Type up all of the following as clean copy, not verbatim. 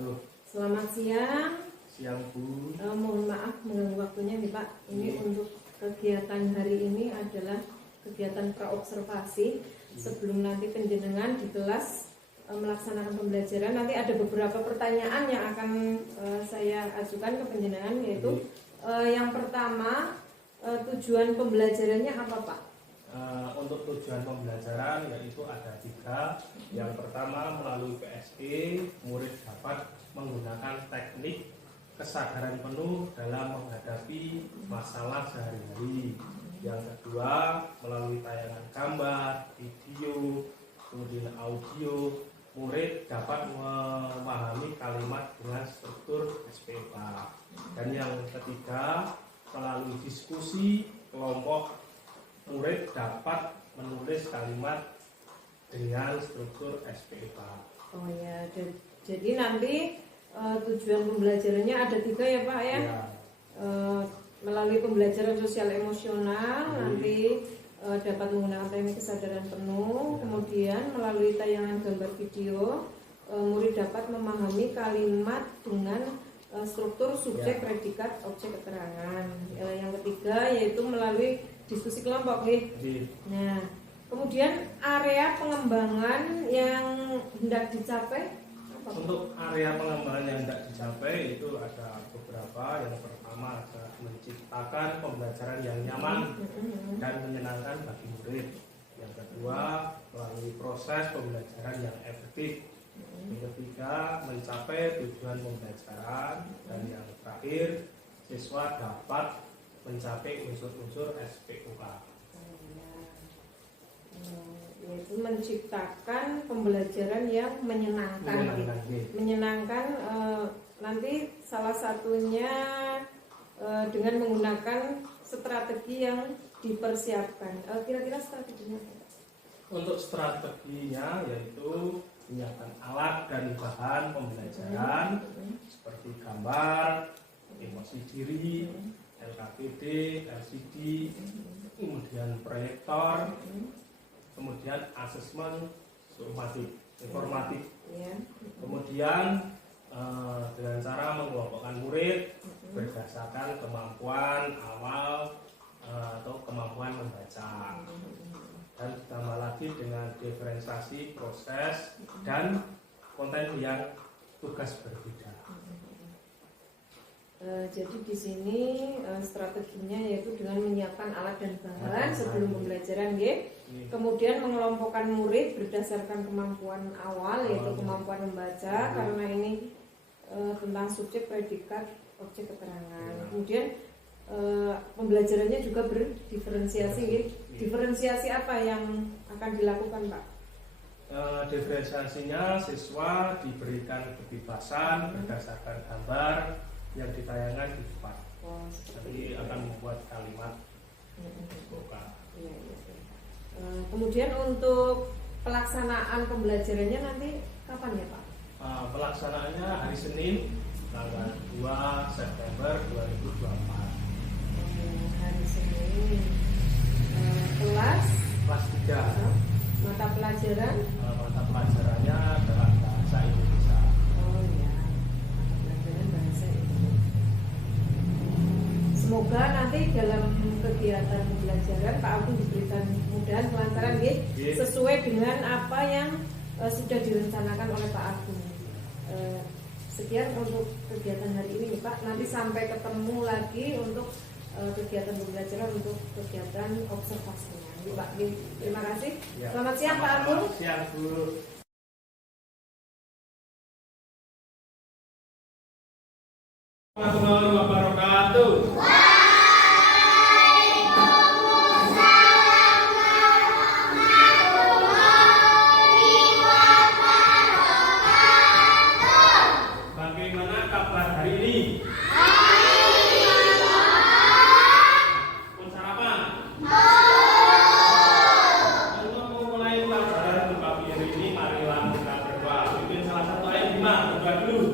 wabarakatuh. Selamat siang. Siang Bu. Mohon maaf mengganggu waktunya nih Pak. Ini untuk kegiatan hari ini adalah kegiatan praobservasi. Sebelum nanti penjenengan di kelas melaksanakan pembelajaran, nanti ada beberapa pertanyaan yang akan saya ajukan ke penjenengan, yaitu yang pertama, tujuan pembelajarannya apa Pak? Untuk tujuan pembelajaran yaitu ada 3. Yang pertama, melalui PSE murid dapat menggunakan teknik kesadaran penuh dalam menghadapi masalah sehari-hari. Yang kedua, melalui tayangan gambar, video, kemudian audio, murid dapat memahami kalimat dengan struktur SPK. Dan yang ketiga, melalui diskusi kelompok, murid dapat menulis kalimat dengan struktur SPK. Oh ya, jadi nanti tujuan pembelajarannya ada 3 ya Pak ya? Ya. Melalui pembelajaran sosial emosional nanti dapat menggunakan teknik kesadaran penuh. Kemudian melalui tayangan gambar video, murid dapat memahami kalimat dengan struktur subjek, predikat, objek, keterangan. Yang ketiga yaitu melalui diskusi kelompok nih. Nah, kemudian area pengembangan yang hendak dicapai apa? Untuk area pengembangan yang hendak dicapai itu ada beberapa. Yang pertama adalah menciptakan pembelajaran yang nyaman dan menyenangkan bagi murid. Yang kedua, melalui proses pembelajaran yang efektif. Yang ketiga, mencapai tujuan pembelajaran. Dan yang terakhir, siswa dapat mencapai unsur-unsur SPUK. Yaitu menciptakan pembelajaran yang menyenangkan. Menyenangkan nanti salah satunya dengan menggunakan strategi yang dipersiapkan. Kira-kira strateginya apa? Untuk strateginya yaitu menyiapkan alat dan bahan pembelajaran seperti gambar, emosi diri, LKPD, LCD, kemudian proyektor, kemudian asesmen informatif. Kemudian dengan cara mengelompokkan murid berdasarkan kemampuan awal atau kemampuan membaca, dan ditambah lagi dengan diferensiasi proses dan konten yang tugas berbeda. Jadi di sini strateginya yaitu dengan menyiapkan alat dan bahan sebelum pembelajaran, kemudian mengelompokkan murid berdasarkan kemampuan awal yaitu kemampuan membaca, karena ini tentang subjek, predikat, objek, keterangan. Kemudian pembelajarannya juga berdiferensiasi. Diferensiasi apa yang akan dilakukan Pak? Diferensiasinya, siswa diberikan kebebasan berdasarkan gambar yang ditayangkan di depan. Jadi akan membuat kalimat buka. Kemudian untuk pelaksanaan pembelajarannya nanti kapan ya Pak? Pelaksanaannya hari Senin tanggal 2 September 2024. Hari Senin. Kelas 3. Mata pelajaran? Mata pelajarannya adalah bahasa Indonesia. Oh ya, pelajaran bahasa Indonesia. Semoga nanti dalam kegiatan pembelajaran Pak Agung diberikan kemudahan, kelancaran sesuai dengan apa yang sudah direncanakan oleh Pak Agung. Sekian untuk kegiatan hari ini Pak. Nanti sampai ketemu lagi untuk kegiatan pembelajaran, untuk kegiatan observasinya. Pak, terima kasih. Selamat siang Pak Agung. Siang Bu. Warahmatullahi wabarakatuh. Bagaimana kabar hari ini? Sarapan? Untuk memulai pelajaran pagi hari ini, marilah kita berdoa. Bikin salah satu ayat 5, berdoa dulu.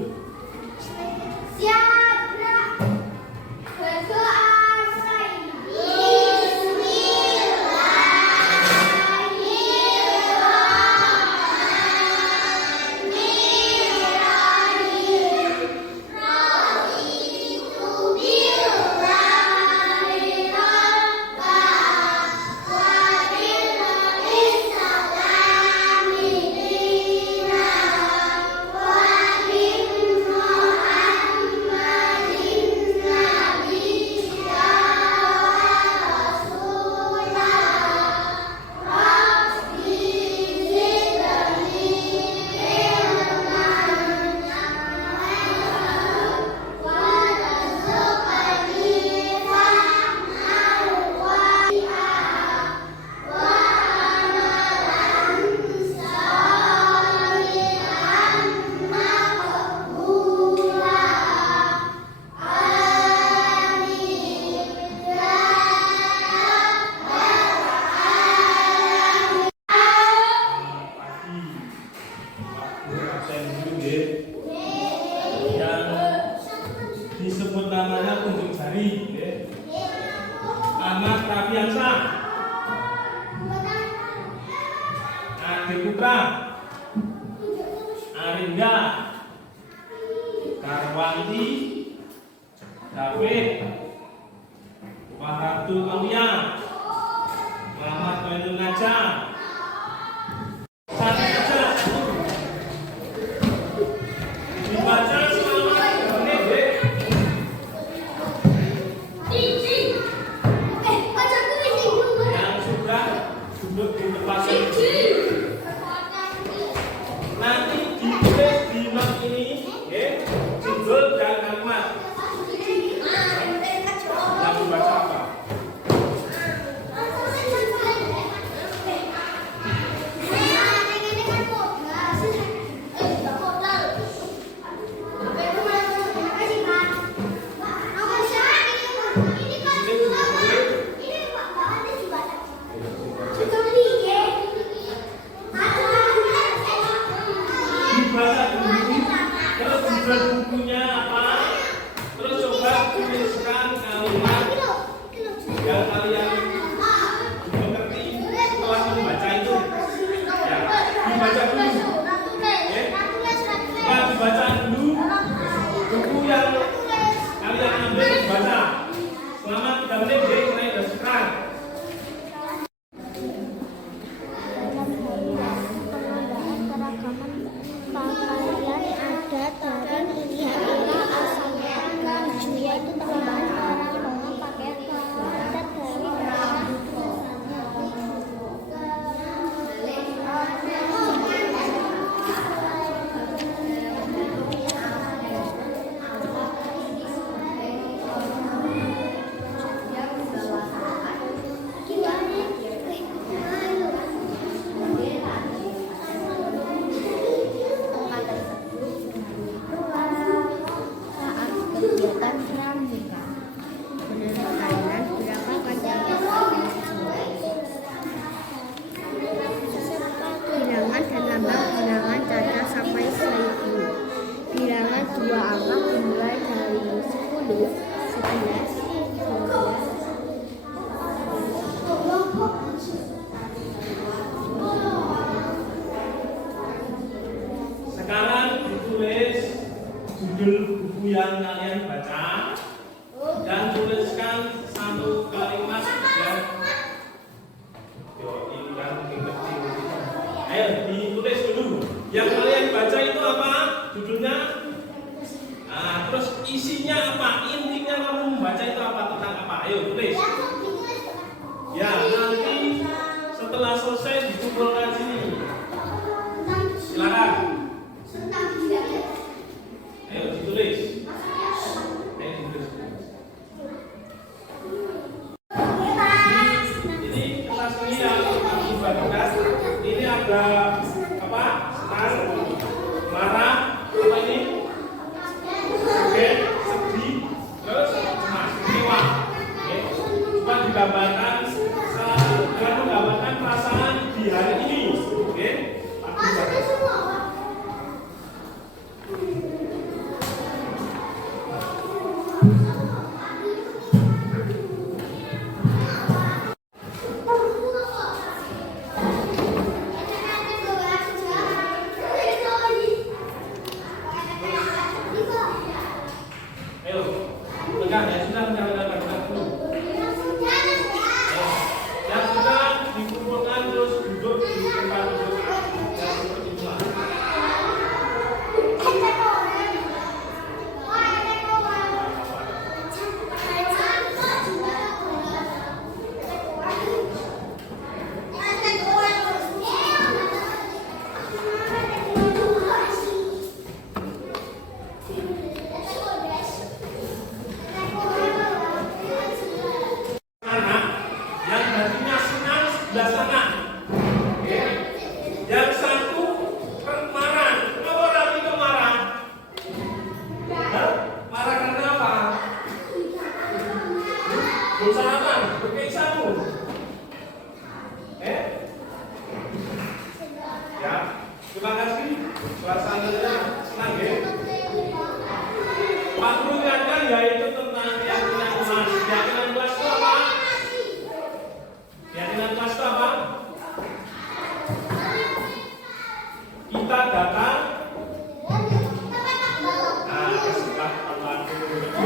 Namanya tunjuk jari. Ahmad Rafiansa, Ade Putra, Arinda, Karwanti, David, Wahratul Aulia, Muhammad Bainul Najah. Satu saja dibaca selama 3 menit, Dek. Yang sudah duduk di tempat ini, nanti ditulis di not ini, judul dan kalimat. Yang dibaca apa? Dibaca dulu, terus dijual bukunya apa? Terus coba tuliskan kalimat yang kalian mengerti setelah membaca itu. Ya, dibaca dulu. Setelah dibaca dulu, buku yang kalian ambil dibaca. Selama 3 menit, Dek, mulai dari sekarang. Pakaian adat dari daerah asal mereka, yaitu penambahan orang bawa pakaian adat dari daerah kegiatan pramuka. Menurut kalian berapa panjangnya bilangan dan lambang bilangan caca sampai 1000. Bilangan 2 angka dimulai dari 10, 11, 12. Sekarang ditulis judul buku yang kalian baca dan tuliskan satu kalimat dan ayo ditulis dulu yang kalian baca itu apa judulnya, terus isinya apa, intinya kamu membaca itu apa, tentang apa, ayo tulis ya. Nanti setelah selesai dikumpulkan sini, silakan. Ayo ditulis. Ini kertas ini yang kami bagikan. Ini ada apa? Senang, marah, apa ini? Oke, sedih, terus cemas, kecewa. Coba digambarkan, menggambarkan perasaan di hari ini. Oke, ayo, pegang ya, sudah pegang dulu. Yang sudah dikumpulkan terus duduk di tempat duduk yang seperti itu.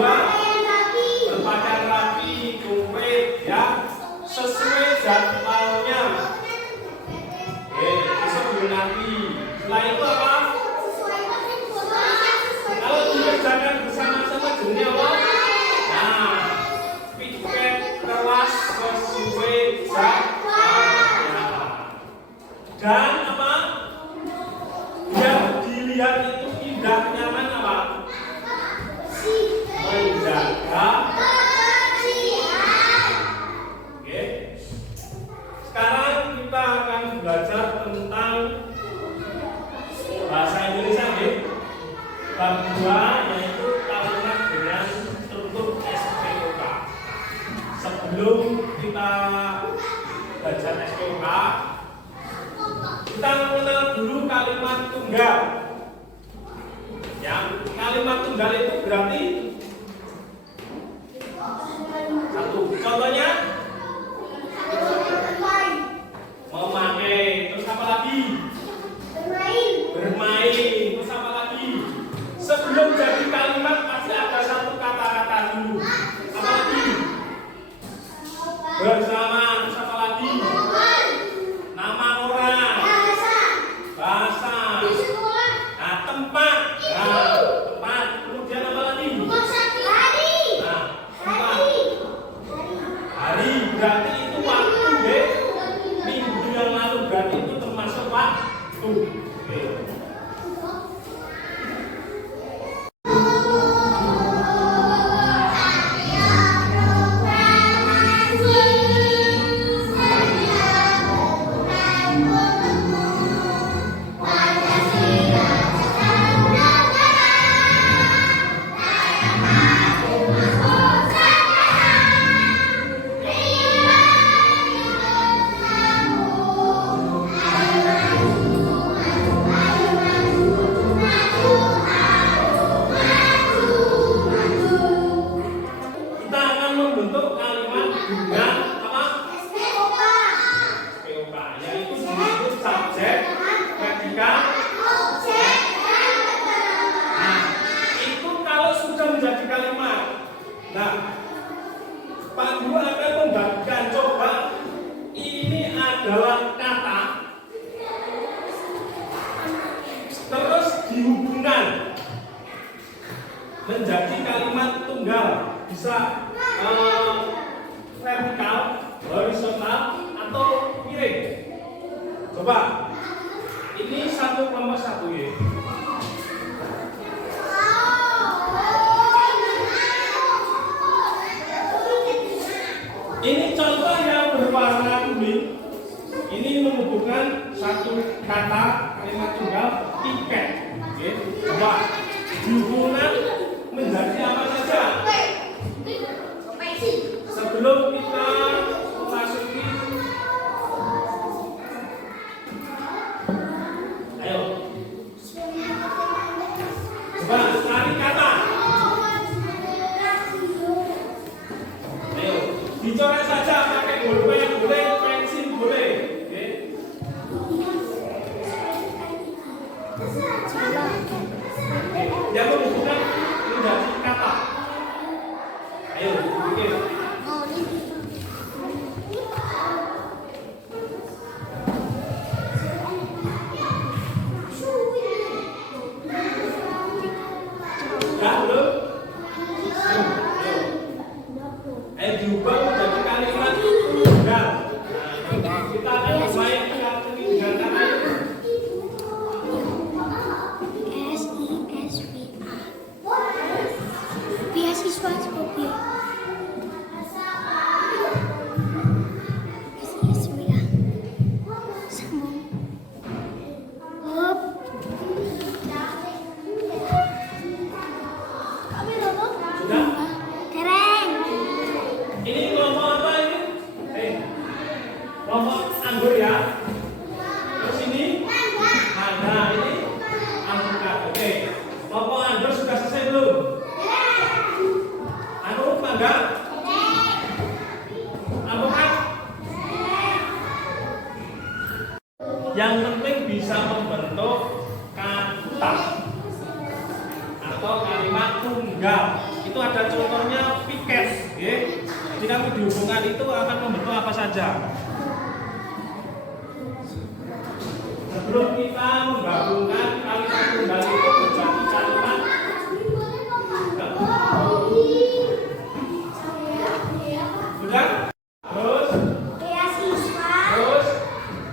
kedua, berpakaian rapi, konkret, ya, sesuai jadwalnya. Oke, besok nanti. Setelah itu apa? Kalau dikerjakan bersama-sama jenisnya apa? Nah, piket kelas sesuai jadwalnya. Dan apa? Yang dilihat itu indah, nyaman apa? Menjaga. Oke. Sekarang kita akan belajar tentang bahasa Indonesia, ya. Bab 2 yaitu kalimat dengan struktur SPOK. Sebelum kita belajar SPOK, kita mengenal dulu kalimat tunggal. Ya, kalimat tunggal itu berarti satu. Contohnya memakai, terus apa lagi? Bermain, terus apa lagi? Sebelum jadi kalimat pasti ada satu kata-kata dulu. Apa lagi? Bersama, terus apa lagi? Nama orang, bahasa, nah tempat, nah tempat, kemudian apa lagi? Nah tempat, hari, berarti itu waktu, ya. Minggu yang lalu berarti itu termasuk waktu. Oke. Kita akan membentuk kalimat dengan apa? SPOK, yaitu disebut subjek, predika, objek, dan keterangan. Nah, itu kalau sudah menjadi kalimat. Nah, Pak Guru akan membagikan, coba ini adalah kata, terus dihubungkan menjadi kalimat tunggal, bisa vertikal, horizontal, atau miring. Coba, ini satu kelompok satu, ya. Ini contoh yang berwarna kuning. Ini menghubungkan satu kata kalimat tunggal, tiket. Oke, coba dihubungkan menjadi apa saja? Sebelum kita memasuki, ayo, coba cari kata. Ayo, dicoret saja pakai bolpen boleh, pensil boleh. Oke. Yang menghubungkan menjadi kata. Ayo, bikin. Ya, belum? Ayo diubah menjadi kalimat tunggal. Nah, kita akan bermain dengan kata Beasiswa Skopje. Sambung. Hop. sudah. Keren. Ini kelompok apa ini? Kelompok anggur, ya. Terus ini ada, ini anggur. Oke, kelompok anggur sudah selesai belum? Anu mangga? Alpukat? Yang penting bisa membentuk kata atau kalimat tunggal. itu ada contohnya piket, ya. Jadi kalau dihubungkan itu akan membentuk apa saja. Sebelum kita menggabungkan kalimat tunggal itu menjadi kalimat sudah? Terus? Beasiswa, Terus?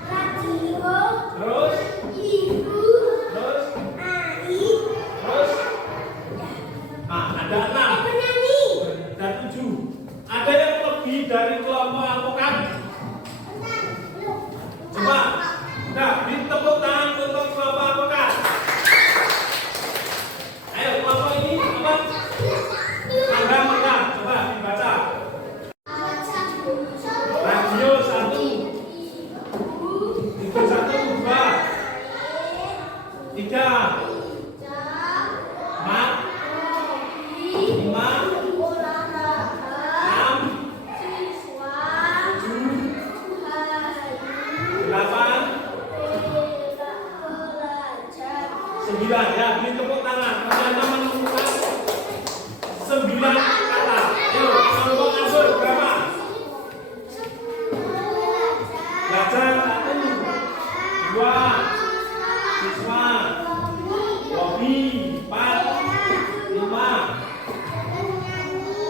radio, Terus? ibu, Terus? AI, Terus? Nah, ada 6. penyanyi, Ada 7. Ada yang lebih dari kelompok alpukat? Coba. Nah, ditepuk tangan untuk kelompok alpukat. Ayo, kelompok ini apa? Mangga. Coba dibaca. Radio 1. Itu 1, 2, 3, 4, 5, 6, 8, 9. Ya, beri tepuk tangan. Ternyata menemukan 9 kata. Ayo, kelompok Azur berapa? Belajar 1, 2, siswa, hobi 4, 5,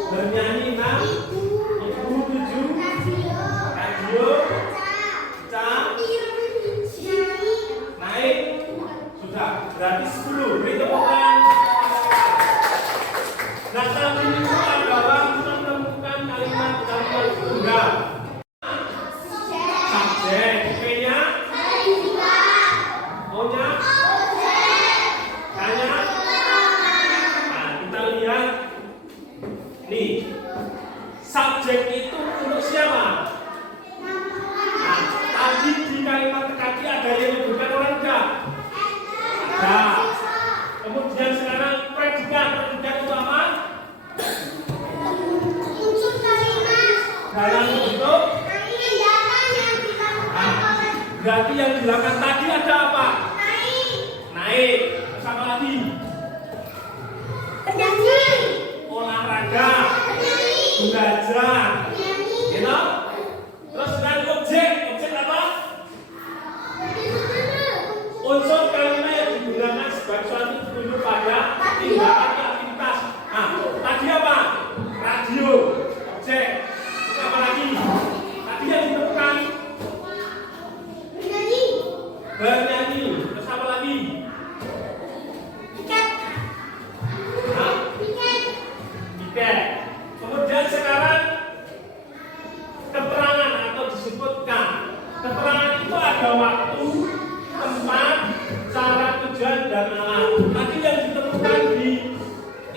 bernyanyi 6, ibu 7, radio, naik, sudah berarti 10. Beri tepuk tangan. Nah, tahap ini adalah menemukan kalimat-kalimat tunggal. Subjek, P-nya, O-nya, K-nya. Nah, kita lihat nih, subjek itu untuk siapa? Nah, tadi di kalimat kaki ada yang menyebutkan orang enggak? Nah, kemudian sekarang predikat itu apa? Dalam bentuk. Berarti yang di belakang tadi ada apa? Naik. Terus apa lagi? Olahraga. Belajar. Gitu? Terus dengan objek apa? Unsur kalimat yang digunakan sebagai suatu petunjuk pada tindakan aktivitas. Nah, tadi apa? Radio, objek. Terus apa lagi? Tadi yang ditemukan bernyanyi. Terus apa lagi? Hah? Piket. Kemudian sekarang keterangan atau disebutkan. Keterangan itu ada waktu, tempat, cara, tujuan, dan alat. Tadi yang ditemukan di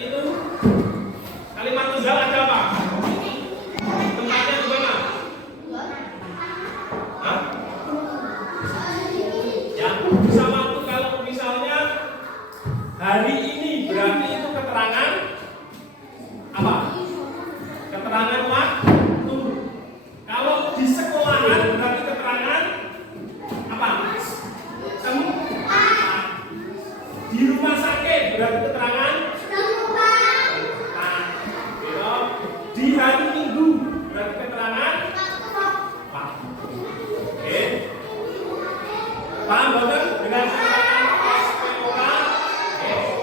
itu kalimat tunggal ada apa? Tempatnya di mana? Hah? Ya, bisa waktu. Kalau misalnya hari ini berarti itu keterangan apa? Keterangan waktu. Kalau di sekolahan berarti keterangan apa? Tempat. Di rumah sakit berarti keterangan tempat. Di hari Minggu berarti keterangan waktu. Oke. Paham banget dengan SPOK?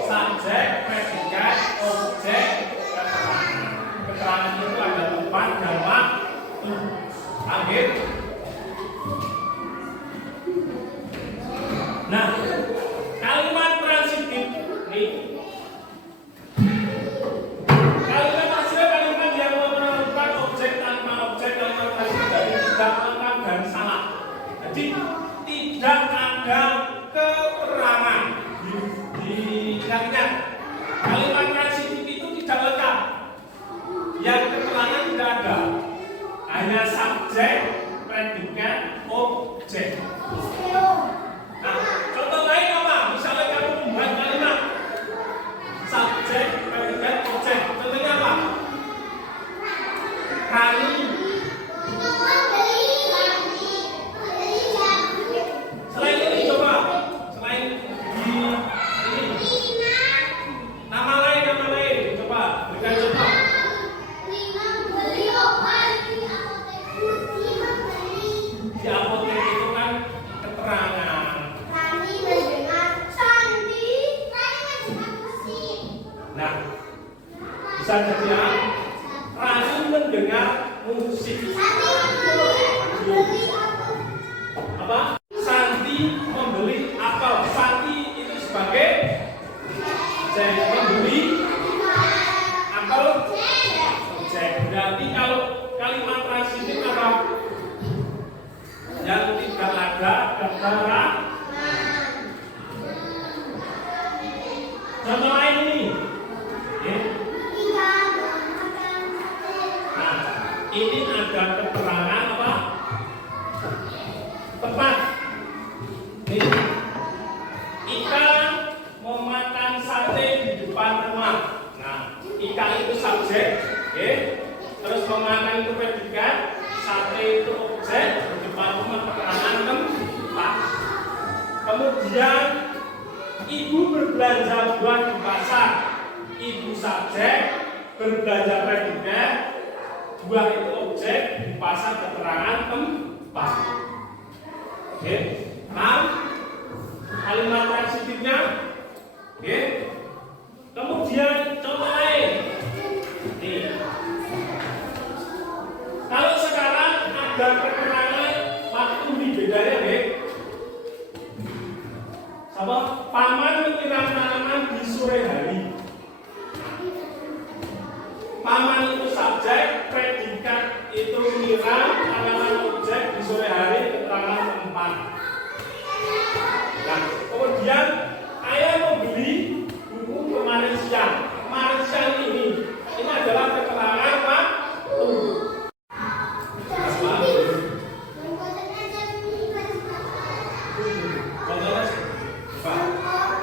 Subjek, predikat, Nah, bisa jadi yang rajin mendengar musik. Apa? Santi membeli apel. Santi itu sebagai membeli apel. Berarti kalau kalimat transitif apa? Yang tidak ada keterangan. Contoh lain ini. Nah, ini ada keterangan apa? Tepat. Ini Ika memakan sate di depan rumah. Nah, Ika itu subjek, oke? Terus memakan itu predikat, sate itu objek, di depan rumah keterangan tempat. Kemudian ibu berbelanja buah di pasar. Ibu subjek, berbelanja predikat, buah itu objek, di pasar keterangan tempat. Oke, paham? Kalimat transitifnya. Oke. Kemudian contoh lain. Nih. Kalau sekarang ada keterangan waktu di bedanya, Dek. Sama paman menyiram tanaman di sore hari. Paman itu subjek, predikat itu menyiram tanaman objek di sore hari, keterangan tempat. Nah, kemudian ayah mau beli buku kemarin siang. Kemarin siang ini adalah keterangan waktu.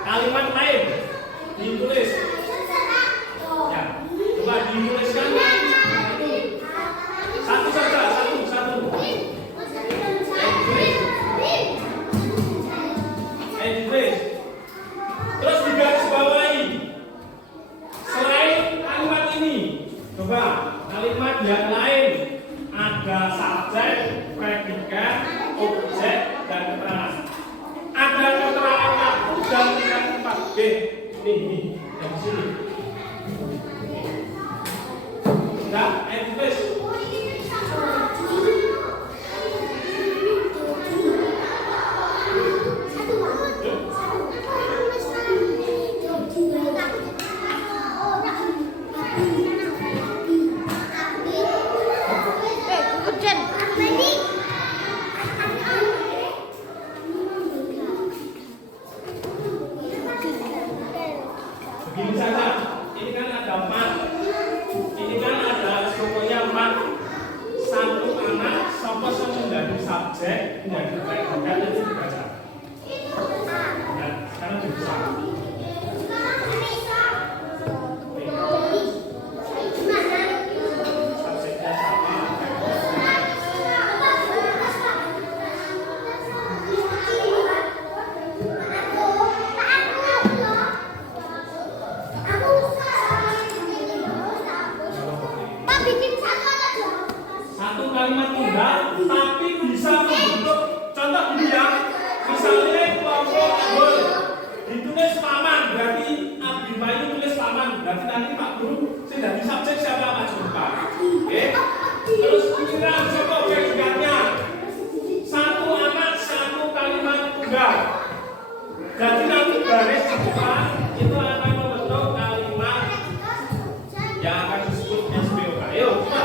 Kalimat lain ditulis. Ya, coba dituliskan. Satu saja, satu. Terus digaris bawahi. Selain kalimat ini, coba kalimat yang lain ada subjek, predikat, objek, dan keterangan. Ada keterangan waktu dan tempat. Nih, dari sini. Sudah, tulis. Begini saja, ini kan ada 4. Ini kan ada pokoknya 4. Satu anak, siapa yang menjadi subjek, menjadi predikat itu dibaca. Nah, sekarang dibaca. Subjeknya sama. Satu kalimat tunggal, tapi bisa membentuk contoh gini ya. Misalnya kelompok abul ditulis paman, berarti Abimah ini tulis paman, berarti nanti Pak Guru sudah di subjek siapa Mas Jumpa. Oke. Terus kira siapa predikatnya? Satu anak, satu kalimat tunggal. Jadi nanti garis di depan itu akan membentuk kalimat yang akan disebut SPOK. Ayo, coba.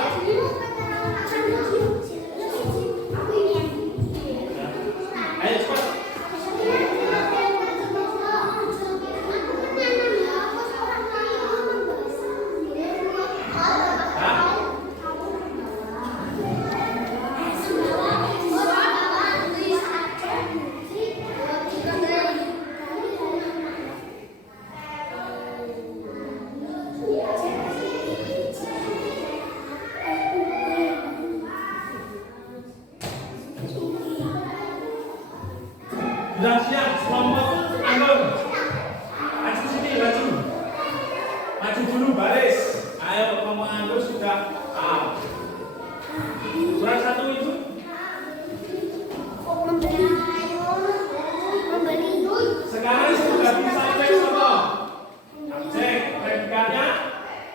Ayo cepat. Sudah siap kelompok anggur. Maju sini, maju. Maju dulu baris. Ayo kelompok anggur sudah. Surat 1 itu membeli. Sekarang sudah bisa cek semua. Cek predikat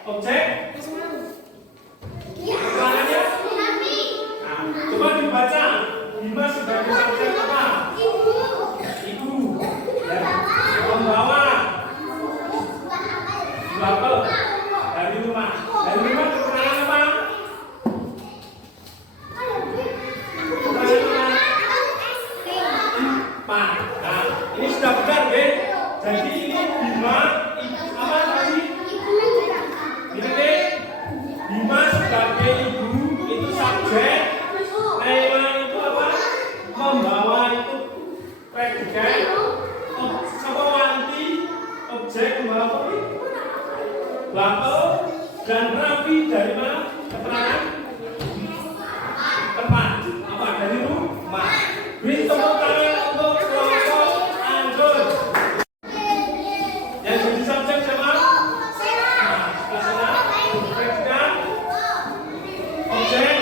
objek keterangannya. Nah, coba dibaca. Bima sebagai subjek apa? Ibu. Ya. Membawa bapel dari rumah. Dari rumah keterangan apa? Pak. Nah, ini sudah benar, deh. Jadi ini Bima apa tadi? Ini deh. Bima sebagai ibu itu subjek. Laila itu apa? Membawa itu predikat. Sama wanti objek membawa apa? Bapel dan Rafi dari mana? Keterangan tempat apa? Dari rumah. Beri tepuk tangan untuk kelompok Anggun. Yang jadi subjek siapa? Nah, sebelah sana. Predikat objek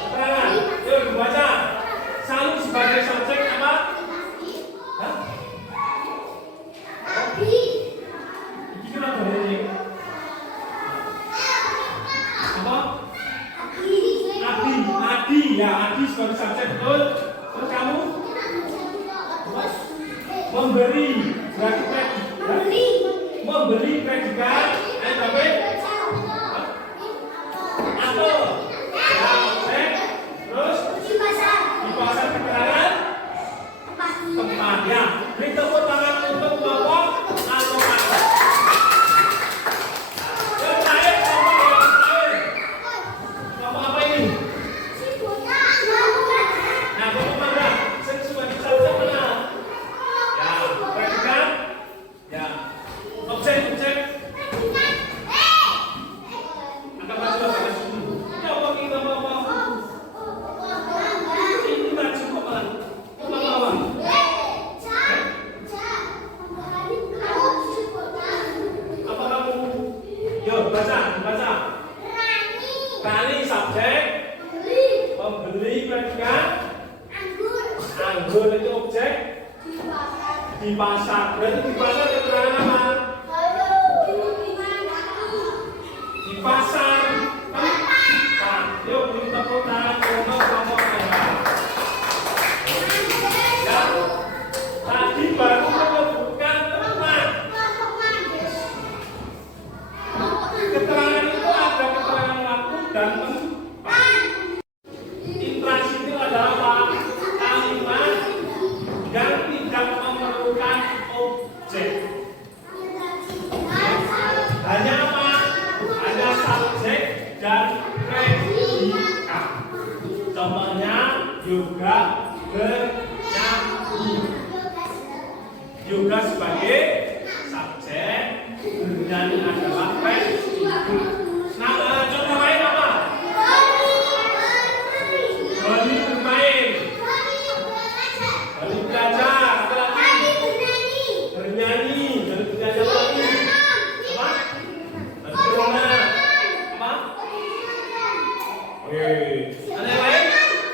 keterangan. Yuk dibaca. Salu sebagai subjek apa? Hah? Ini kenapa ini? Apa? Adi ya, Adi sebagai subjek betul. Terus kamu? Memberi berarti predikat. Memberi predikat. Ayo tapi atau ya, objek. Terus di pasar keterangan tempat ya. Beri tepuk tangan untuk kelompok Alkohol. Kelompok apa ini? Nah, kelompok mana? Sebagai subjek mana? Ya, predikat. Ya, objek. Agak maju. Ini apa kita bawa? Ini maju kok malah. Bawa. Apa kamu? Yuk, baca. Rani subjek. Pembeli predikat. Anggur itu objek. Di pasar. Berarti di pasar keterangan apa? Di pasar. Nah, yuk beri tepuk tangan untuk kelompok merah. Ya. Tadi baru menyebutkan tempat. Keterangan itu ada keterangan waktu dan tempat. Intransitif adalah apa? Kalimat yang tidak memerlukan objek. Hanya apa? Hanya subjek dan predikat. Contohnya yoga bernyanyi. Yoga sebagai subjek, bernyanyi adalah predikat. Nah, contoh lain apa? Bali bermain. Bali belajar. Apa lagi? Bernyanyi. Bali belajar lagi. Apa? Bali berenang. Apa? Oke. Ada yang lain?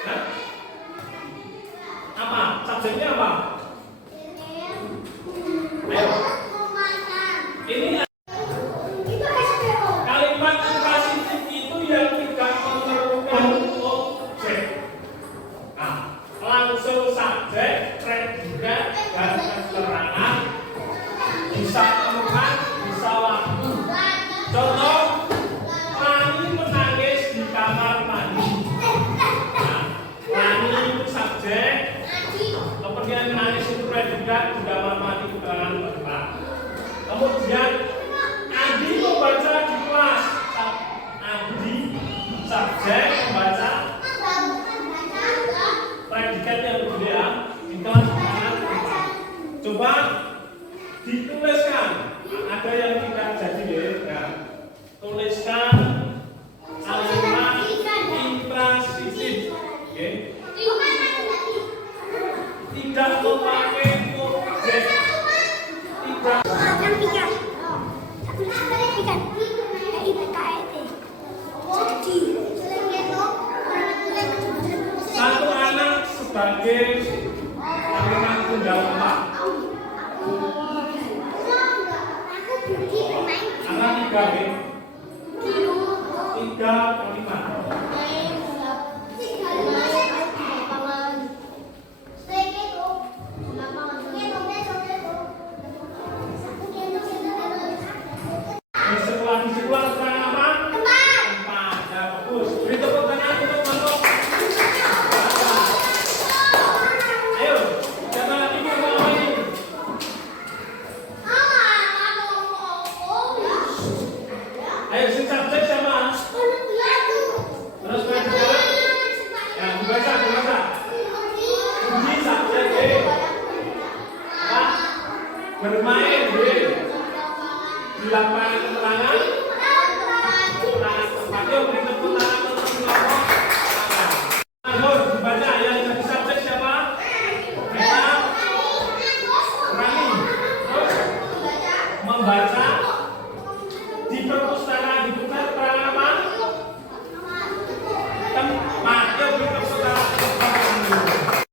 Hah? Apa? Subjeknya apa? Ayo. Ini kalimat intransitif itu yang tidak memerlukan objek. Nah, langsung subjek, predikat, dan keterangan bisa temukan, bisa waktu. Contoh, Rani menangis di kamar mandi. Nah, Rani itu subjek, kemudian menangis itu predikat di kamar mandi keterangan tempat. Kemudian Adi membaca di kelas. Adi subjek membaca predikatnya begitu ya di kelas keterangan tempat. Coba dituliskan. Ada yang tidak jadi ya. Tuliskan kalimat intransitif. Oke. Tidak memakai objek. Tidak. Satu anak sebagai kalimat tunggal empat. Anak tiga ya. Tiga kalimat. Di sekolah sekarang apa? Tempat. Ya, bagus. Beri tepuk tangan untuk Manuk. Ayo, siapa lagi yang mau main? Ayo, sing subjek siapa? Terus main sekarang? Ya, dibaca. Kunci subjek B. Apa? Bermain B. Di lapangan keterangan. Tempatnya beri tepuk tangan untuk kelompok. Ayo, dibaca. Yang jadi subjek siapa? Kita Rani. Terus membaca di perpustakaan dibuka keterangan apa? Tempat. Yuk beri tepuk tangan untuk kelompok.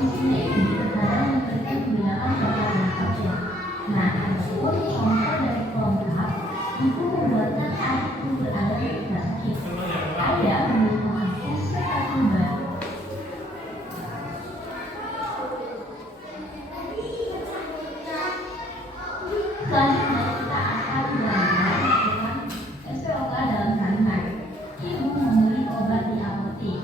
di sini terkadang memberikan kebijakan bagi anak kecil. Nah, meskipun contoh dari program itu membuatkan anak itu berada di sakit. Ada membutuhkan ekspektasi baru. Selanjutnya kita akan belajar tentang SPOK dalam kandungan. Ibu membeli obat di apotek.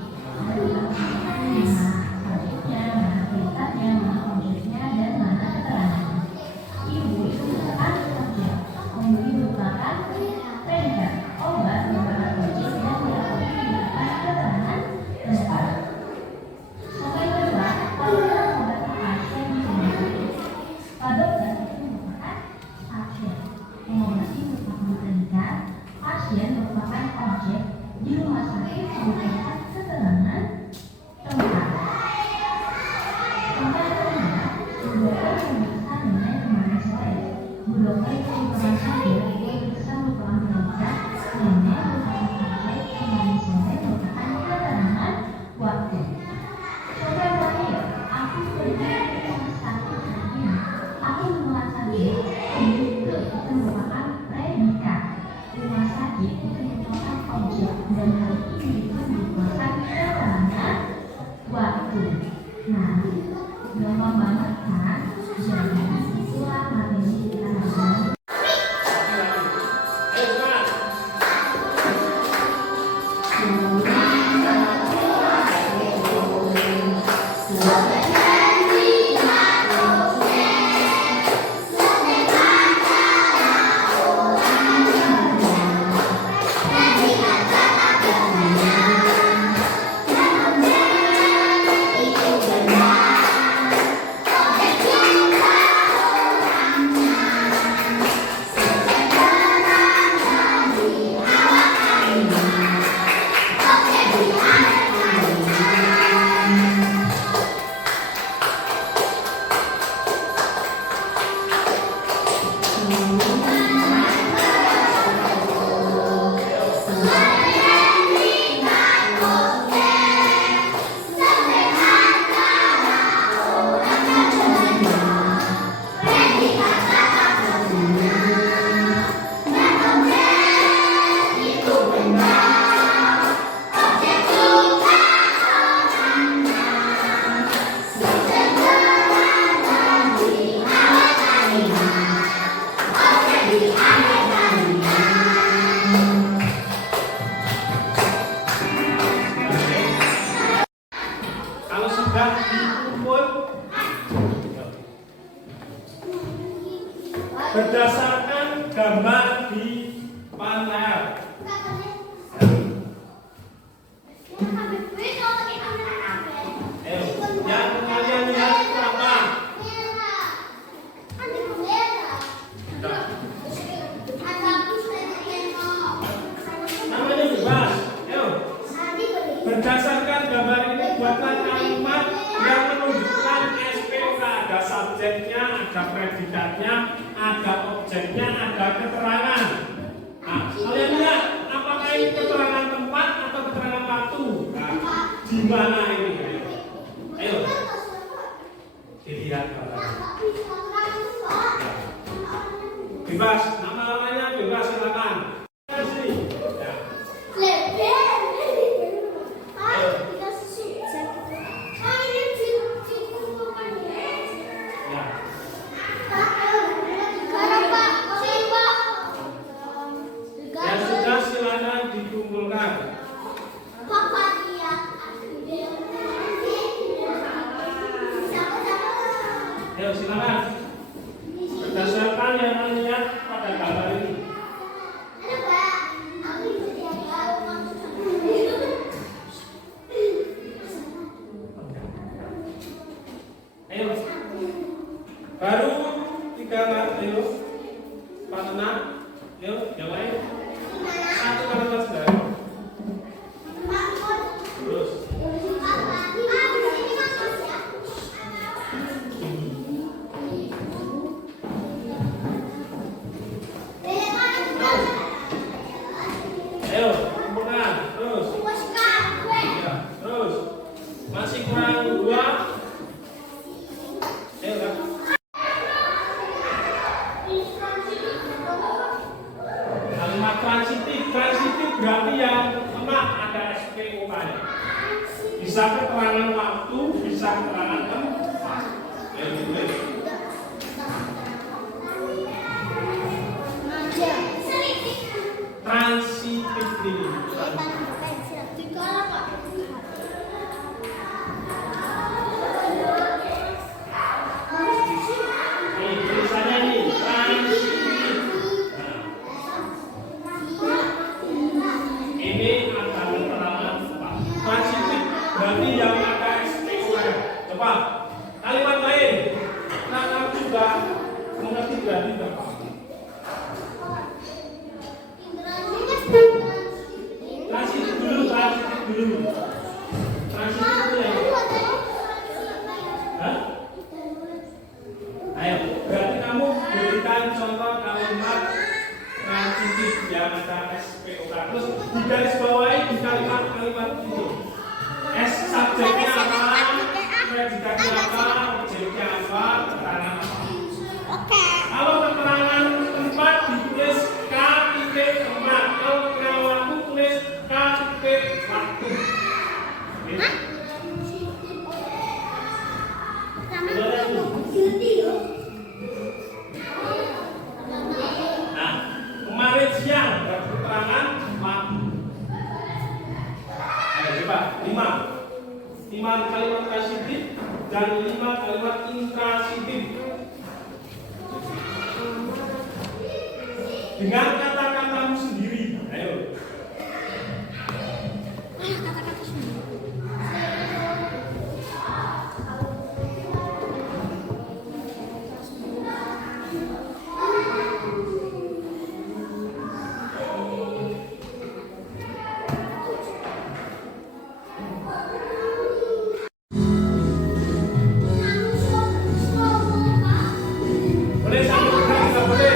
Selanjutnya, mana perintahnya, mana objeknya, dan mana keterangannya. Ibu itu merupakan objek. Membeli merupakan perintah. Obat merupakan objek dan di apotek merupakan keterangan perintah. Sampai kedua, pada obat pasien dikembali. Pada obat itu merupakan pasien. Pengobati merupakan perintah. Pasien merupakan objek. Di rumah sakit merupakan keterangan tempat. Sampai kedua, dokter memeriksa mengenai kemana sore. Bu dokter itu merupakan subjek, memeriksa merupakan perintah, nenek merupakan objek, kemana sore merupakan keterangan waktu. Sampai terakhir, aku pergi ke rumah sakit hari ini. Aku merasa sakit, itu merupakan predikat. Rumah sakit itu merupakan objek dan hal ini itu merupakan keterangan waktu. Nah, gampang banget kan? Jadi itulah materi kita hari ini. Kalau sudah dikumpul berdasarkan gambar di panel. Yang kalian lihat itu apa? Namanya bebas. Berdasarkan gambar ini buatkan kalimat yang menunjukkan SPOK. Ada subjeknya, ada predikatnya, ada objeknya, ada keterangan. Nah, kalian lihat apakah ini keterangan tempat atau keterangan waktu? Nah, di mana ini? Ayo, dilihat gambarnya. Bebas, nama-namanya bebas, silakan. Yang sudah silakan dikumpulkan. Ayo silakan. Berdasarkan yang kalian lihat pada gambar ini. Ayo. Baru 3 kali, ayo. Pak Tenang, ayo, yang lain. 1 kalimat sudah. Terus. Ayo, kumpulkan. Terus. Ya, terus. Masih kurang 2. Hah? Ayo, berarti kamu berikan contoh kalimat transitif yang ada SPOK. Terus di garis bawahi di kalimat-kalimat itu. S subjeknya apa? Predikatnya apa? Objeknya apa? Keterangan apa? Kalau keterangan tempat ditulis K titik tempat. Kalau keterangan waktu tulis K titik waktu. Nah, kemarin siang berarti keterangan waktu. Ayo coba 5 kalimat transitif dan 5 kalimat intransitif. Dengan kata-katamu sendiri. Ayo. Boleh satu kali, boleh.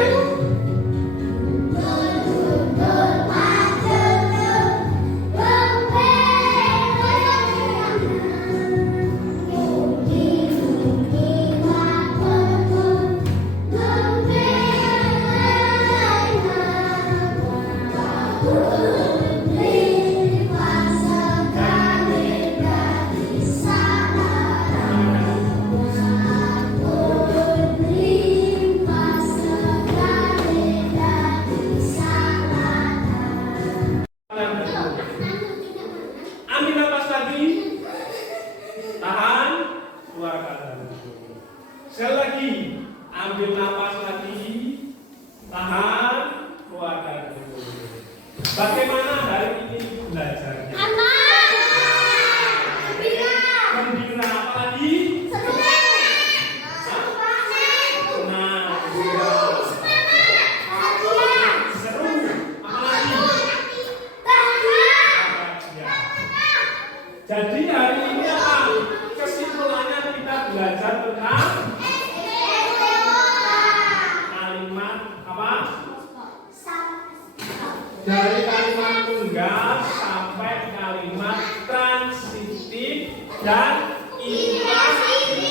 Ambil napas lagi, tahan, keluarkan. Sekali lagi, ambil napas lagi, tahan, keluarkan. Bagaimana hari ini belajarnya? Gembira, apa lagi? Jadi hari ini apa? Kesimpulannya kita belajar tentang kalimat apa? Dari kalimat tunggal sampai kalimat transitif dan intransitif.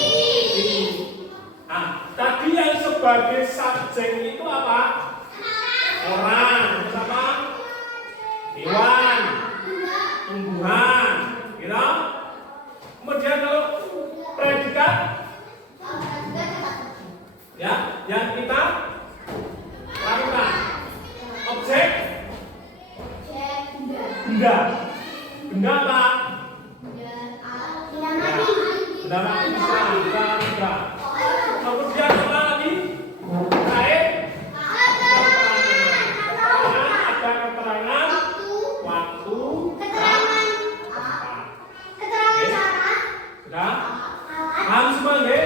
Nah, tadi yang sebagai subjek itu apa? Orang, terus apa? Hewan, tumbuhan. Gitu? Kemudian kalau predikat ya, yang kita lakukan. Objek benda. Benda apa? Benda mati bisa, benda. Kemudian apa lagi? Terkait ada keterangan waktu. Sudah? Paham semua ya?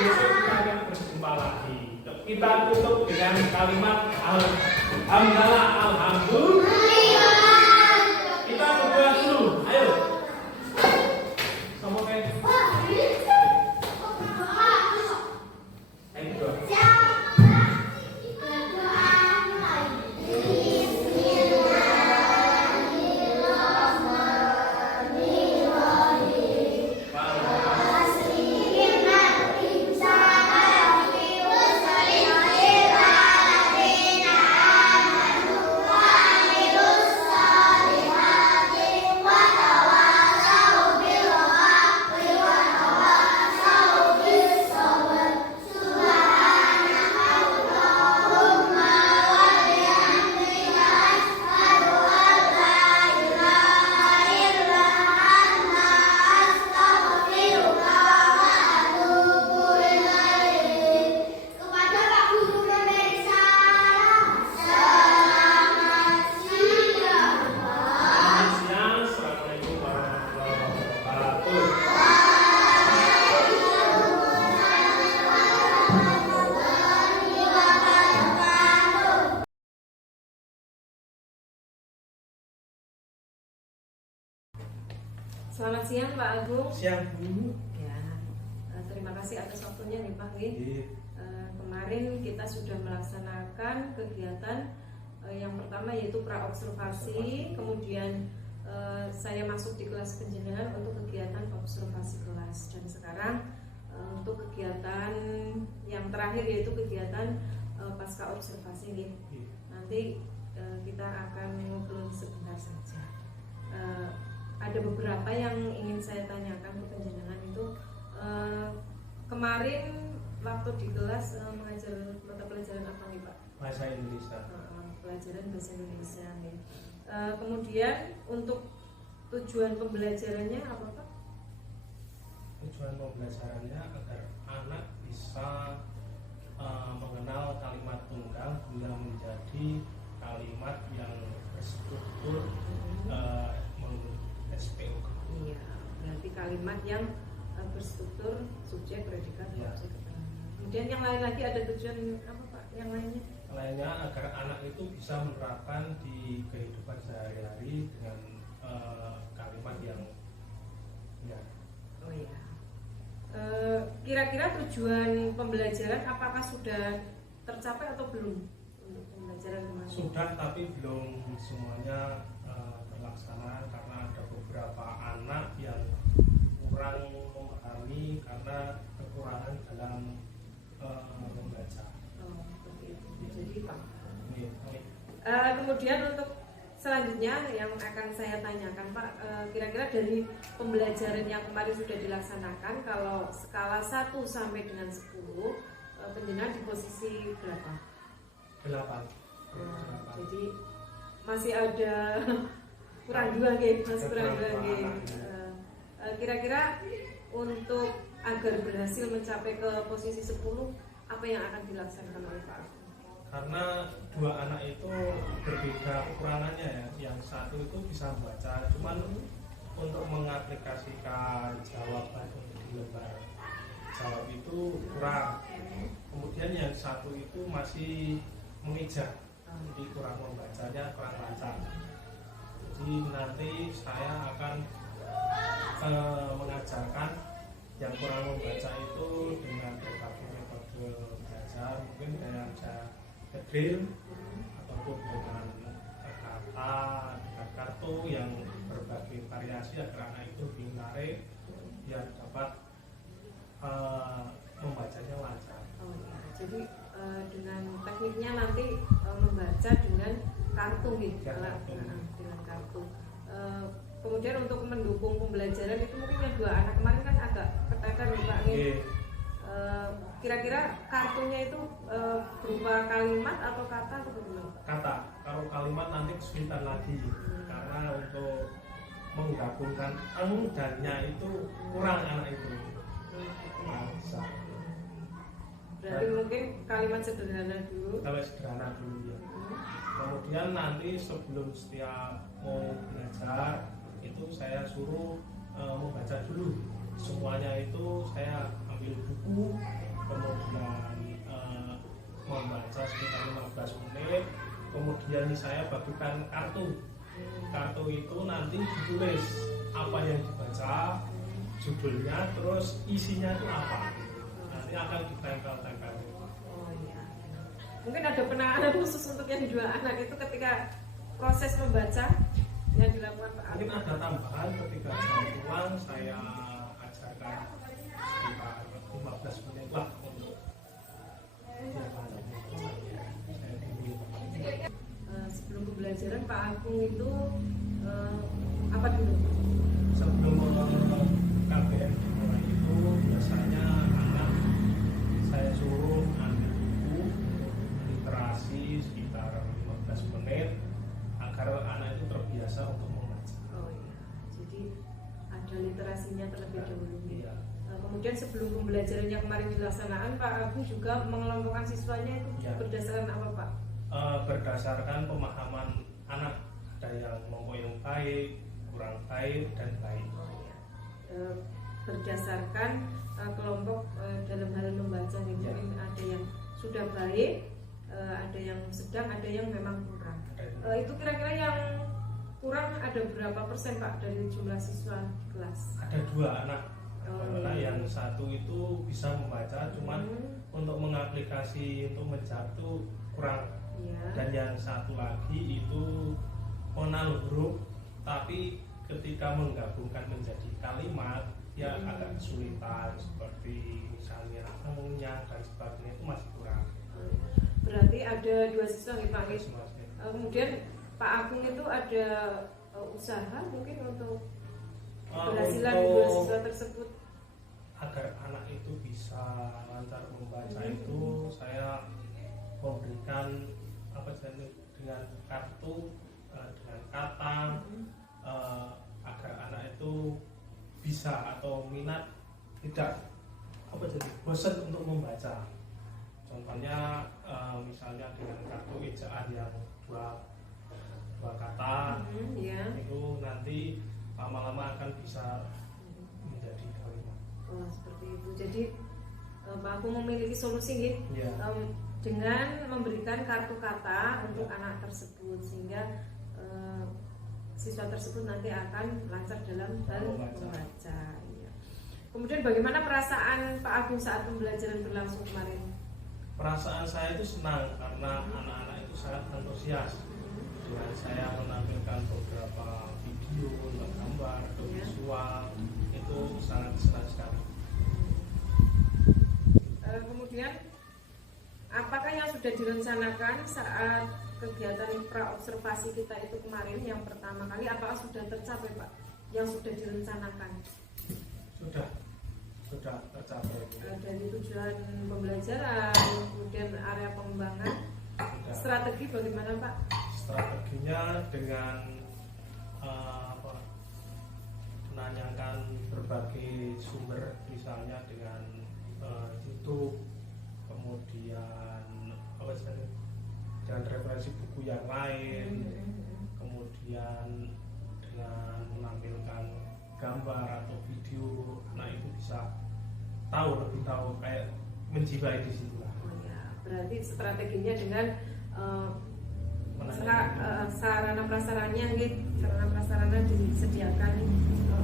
Besok kita akan berjumpa lagi. Kita tutup dengan kalimat alhamdulillah, alhamdulillah. Kita berdoa dulu. Ayo. Sama kayak. Ayo berdoa. Selamat siang Pak Agung. Siang Bu. Ya. kasih atas waktunya nih Pak. Iya. Kemarin kita sudah melaksanakan kegiatan yang pertama yaitu praobservasi, kemudian saya masuk di kelas penjenengan untuk kegiatan observasi kelas, dan sekarang untuk kegiatan yang terakhir yaitu kegiatan pasca observasi nih. Nanti kita akan ngobrol sebentar saja. Ada beberapa yang ingin saya tanyakan ke penjenengan itu. Kemarin waktu di kelas mengajar mata pelajaran apa nih Pak? Bahasa Indonesia. Pelajaran bahasa Indonesia nih. Kemudian untuk tujuan pembelajarannya apa Pak? Tujuan pembelajarannya agar anak bisa mengenal kalimat tunggal hingga menjadi kalimat yang berstruktur menurut SPOK. Iya, berarti kalimat yang berstruktur subjek, predikat, Ya. objek, keterangan. Kemudian yang lain lagi ada tujuan apa Pak? Yang lainnya? Lainnya agar anak itu bisa menerapkan di kehidupan sehari-hari dengan kalimat yang ya. Oh iya. Kira-kira tujuan pembelajaran apakah sudah tercapai atau belum untuk pembelajaran kemarin? Sudah, tapi belum semuanya terlaksana karena ada beberapa anak yang kurang memahami karena kekurangan dalam membaca. Oh, seperti itu. Jadi Pak. Ini. Kemudian untuk selanjutnya yang akan saya tanyakan Pak, kira-kira dari pembelajaran yang kemarin sudah dilaksanakan, kalau skala 1 sampai dengan 10, penjenengan di posisi berapa? 8. Jadi masih ada kurang 2 nggih, masih kurang 2 nggih. Kira-kira untuk agar berhasil mencapai ke posisi 10, apa yang akan dilaksanakan oleh Pak Agung? Karena dua anak itu berbeda kekurangannya ya. Yang satu itu bisa membaca, cuman untuk mengaplikasikan jawaban di lembar jawab itu kurang. Kemudian yang satu itu masih mengejar, jadi kurang membacanya, kurang lancar. Jadi nanti saya akan mengajarkan yang kurang membaca itu dengan berbagai metode belajar, mungkin dengan drill ataupun dengan kata, dengan kartu yang berbagai variasi agar anak itu lebih menarik biar dapat membacanya lancar. Oh, ya. Jadi dengan tekniknya nanti membaca dengan kartu gitu, dengan kartu. Kemudian untuk mendukung pembelajaran itu mungkin yang 2 anak kemarin kan agak keteter nih Pak. Kira-kira kartunya itu berupa kalimat atau kata atau bagaimana? Kata. Kalau kalimat nanti kesulitan lagi karena untuk menggabungkan dan nya itu kurang anak itu. Bisa. Berarti mungkin kalimat sederhana dulu. Kalau sederhana dulu ya. Kemudian nanti sebelum setiap mau belajar itu saya suruh membaca dulu semuanya. Itu saya ambil buku, kemudian membaca sekitar 15 menit, kemudian saya bagikan kartu. Kartu itu nanti ditulis apa yang dibaca, judulnya, terus isinya itu apa. Nanti akan ditempel-tempel. Oh iya. Mungkin ada penanganan khusus untuk yang 2 anak itu ketika proses membaca yang dilakukan Pak Agung. Mungkin ada tambahan ketika jam pulang saya ajarkan sekitar 15 menit lah untuk sebelum pembelajaran Pak Agung itu apa dulu? Sebelum KBM dimulai itu biasanya anak saya suruh ambil buku literasi sekitar 15 menit agar anak itu terbiasa untuk membaca. Oh iya. Jadi ada literasinya terlebih dahulu. Iya. Kemudian sebelum pembelajaran yang kemarin dilaksanakan, Pak Agung juga mengelompokkan siswanya itu Ya. berdasarkan apa Pak? Berdasarkan pemahaman anak, ada yang kelompok yang baik, kurang baik, dan baik. Berdasarkan kelompok dalam hal membaca nih, Ya. mungkin ada yang sudah baik, ada yang sedang, ada yang memang kurang. Itu kira-kira yang kurang ada berapa persen Pak dari jumlah siswa di kelas? Ada 2 anak. Anak yang satu satu itu bisa membaca, cuman untuk mengaplikasi untuk menjawab itu kurang. Ya. Dan yang satu lagi itu mengenal huruf, tapi ketika menggabungkan menjadi kalimat ya agak kesulitan, seperti misalnya nya dan sebagainya itu masih kurang. Berarti ada 2 siswa nih Pak. Masih. Kemudian Pak Agung itu ada usaha mungkin untuk keberhasilan untuk 2 siswa tersebut. Agar anak itu bisa lancar membaca itu saya memberikan apa jenis dengan kartu dengan kata agar anak itu bisa atau minat, tidak apa jadi bosan untuk membaca. Contohnya misalnya dengan kartu ejaan yang dua kata, Ya. itu nanti lama-lama akan bisa menjadi kalimat. Oh, seperti itu. Jadi Pak Agung memiliki solusi nih, Ya. dengan memberikan kartu kata untuk anak tersebut, sehingga siswa tersebut nanti akan lancar dalam hal membaca. Ya. Kemudian bagaimana perasaan Pak Agung saat pembelajaran berlangsung kemarin? Perasaan saya itu senang karena anak-anak itu sangat antusias dengan saya menampilkan beberapa video, gambar, atau visual, itu sangat senang sekali. Kemudian apakah yang sudah direncanakan saat kegiatan praobservasi kita itu kemarin yang pertama kali, apakah sudah tercapai Pak? Yang sudah direncanakan? Sudah tercapai. Dari tujuan pembelajaran, kemudian area pengembangan, strategi bagaimana Pak? Strateginya dengan menanyakan berbagai sumber, misalnya dengan YouTube, kemudian dengan referensi buku yang lain, kemudian dengan menampilkan gambar atau video, anak itu bisa lebih tahu, kayak menjiwai di situ lah. Oh ya, berarti strateginya dengan sarana prasarannya, sarana prasarana disediakan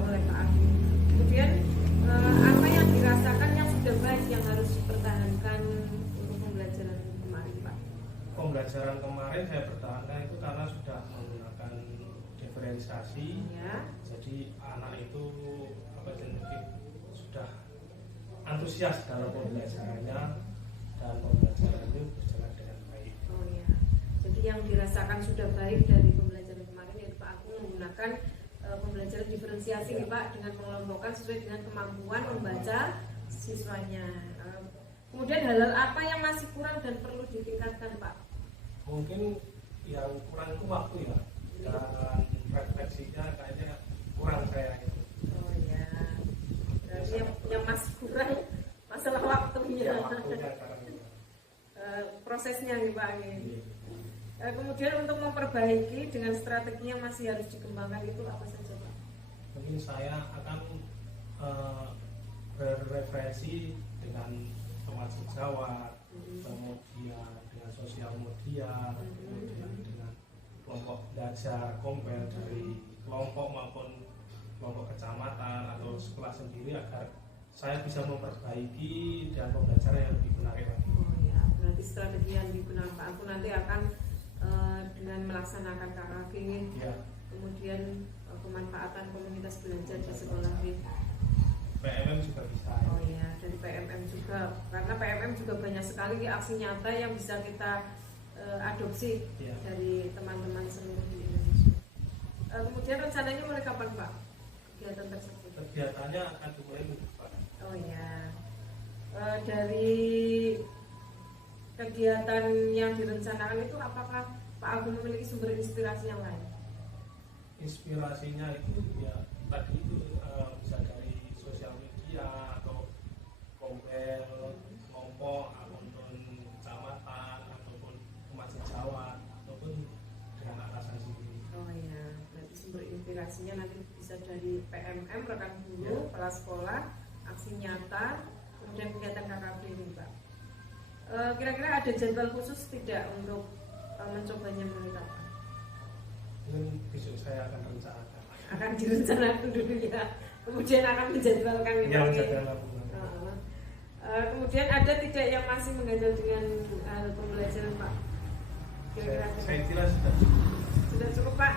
oleh Pak Agung. Kemudian apa yang dirasakan yang sudah baik yang harus dipertahankan untuk pembelajaran kemarin Pak? Pembelajaran kemarin saya pertahankan itu karena sudah menggunakan diferensiasi, Ya. jadi anak itu sudah antusias dalam pembelajarannya dan pembelajarannya berjalan dengan baik. Oh ya, jadi yang dirasakan sudah baik dari pembelajaran kemarin yaitu Pak Agung menggunakan pembelajaran diferensiasi nih Pak, dengan mengelompokkan sesuai dengan kemampuan membaca siswanya. Kemudian hal-hal apa yang masih kurang dan perlu ditingkatkan Pak? Mungkin yang kurang itu waktu ya, dan refleksinya kayaknya kurang saya itu. Oh ya, berarti yang masih kurang masalah waktunya. Ya, waktunya karena Prosesnya nih Pak. Kemudian untuk memperbaiki dengan strategi yang masih harus dikembangkan itu apa saja Pak? mungkin saya akan berreferensi dengan teman sejawat, kemudian dengan sosial media, kemudian dengan kelompok belajar kompel dari kelompok maupun kelompok kecamatan atau sekolah sendiri, agar saya bisa memperbaiki dan pembelajaran yang lebih menarik lagi. Oh ya, berarti strategi yang digunakan Pak Agung nanti akan dengan melaksanakan KKG, Ya, kemudian pemanfaatan komunitas belajar di sekolah. PMM juga bisa. Oh ya, dari PMM juga, karena PMM juga banyak sekali aksi nyata yang bisa kita adopsi Ya. dari teman-teman seluruh di Indonesia. Kemudian rencananya mulai kapan Pak kegiatan tersebut? Kegiatannya akan dimulai minggu depan. Oh ya, dari kegiatan yang direncanakan itu apakah Pak Agung memiliki sumber inspirasi yang lain? Inspirasinya itu ya tadi itu bisa dari sosial media atau kompel, kelompok, ataupun kecamatan, ataupun teman sejawat, ataupun dengan atasan sendiri. Oh ya, berarti sumber inspirasinya nanti bisa dari PMM, rekan guru, kepala sekolah, aksi nyata, kemudian kegiatan KKB ini Pak. Kira-kira ada jadwal khusus tidak untuk mencobanya mulai kapan? Mungkin besok saya akan rencanakan. Akan direncanakan dulu ya, kemudian akan menjadwalkan Ya, menjadwalkan. Kemudian ada tidak yang masih mengganjal dengan pembelajaran Pak? Kira-kira Saya kira sudah cukup Pak.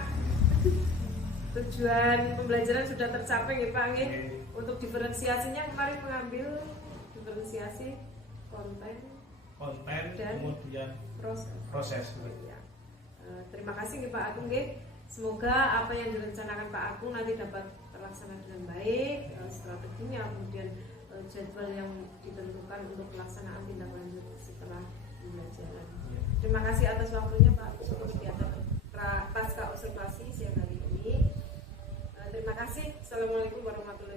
Tujuan pembelajaran sudah tercapai ya Pak. Nggih. Untuk diferensiasinya kemarin mengambil diferensiasi konten dan kemudian proses. Ya. Terima kasih nih Pak Agung nggih. Semoga apa yang direncanakan Pak Agung nanti dapat terlaksana dengan baik, strateginya kemudian jadwal yang ditentukan untuk pelaksanaan tindak lanjut setelah pembelajaran. Terima kasih atas waktunya Pak untuk kegiatan pasca observasi siang hari ini. Terima kasih. Assalamualaikum warahmatullahi wabarakatuh.